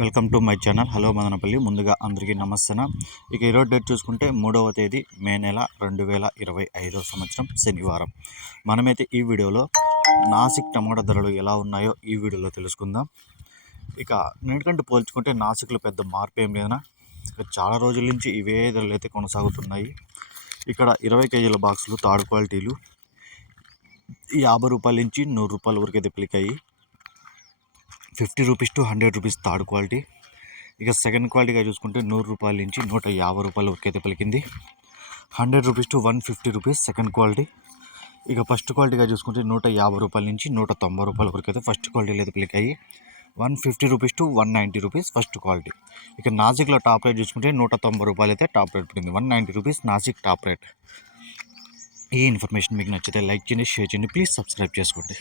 Welcome to my channel. Hello Madanapalle. ముందుగా అందరికీ నమస్తే ఇక ఈరోజు డేట్ చూసుకుంటే మూడవ తేదీ మే నెల రెండు వేల ఇరవై ఐదవ సంవత్సరం శనివారం. మనమైతే ఈ వీడియోలో నాసిక్ టమాటా ధరలు ఎలా ఉన్నాయో ఈ వీడియోలో తెలుసుకుందాం. ఇక నేటికంటే పోల్చుకుంటే నాసిక్లో పెద్ద మార్పు ఏం లేదనా ఇక చాలా రోజుల నుంచి ఇవే ధరలు అయితే కొనసాగుతున్నాయి. ఇక్కడ ఇరవై కేజీల బాక్సులు థర్డ్ క్వాలిటీలు యాభై రూపాయల నుంచి నూరు రూపాయల వరకు అయితే పిలికాయి. Fifty rupees to hundred rupees third quality. ఇక సెకండ్ క్వాలిటీగా చూసుకుంటే నూరు రూపాయల నుంచి నూట యాభై రూపాయల వరకు అయితే పలికింది. Hundred rupees to one fifty rupees second quality. ఇక ఫస్ట్ క్వాలిటీగా చూసుకుంటే నూట యాభై రూపాయల నుంచి నూట తొంభై రూపాయల వరకు అయితే ఫస్ట్ క్వాలిటీలో అయితే పలికాయి. One fifty rupees to one ninety rupees first quality. ఇక నాసిక్లో టాప్ రేట్ చూసుకుంటే నూట తొంభై రూపాయలు అయితే టాప్ రేట్ పడింది one ninety rupees Nasik top rate. ఈ ఇన్ఫర్మేషన్ మీకు నచ్చితే లైక్ చేయండి షేర్ చేయండి ప్లీజ్ సబ్స్క్రైబ్ చేసుకోండి.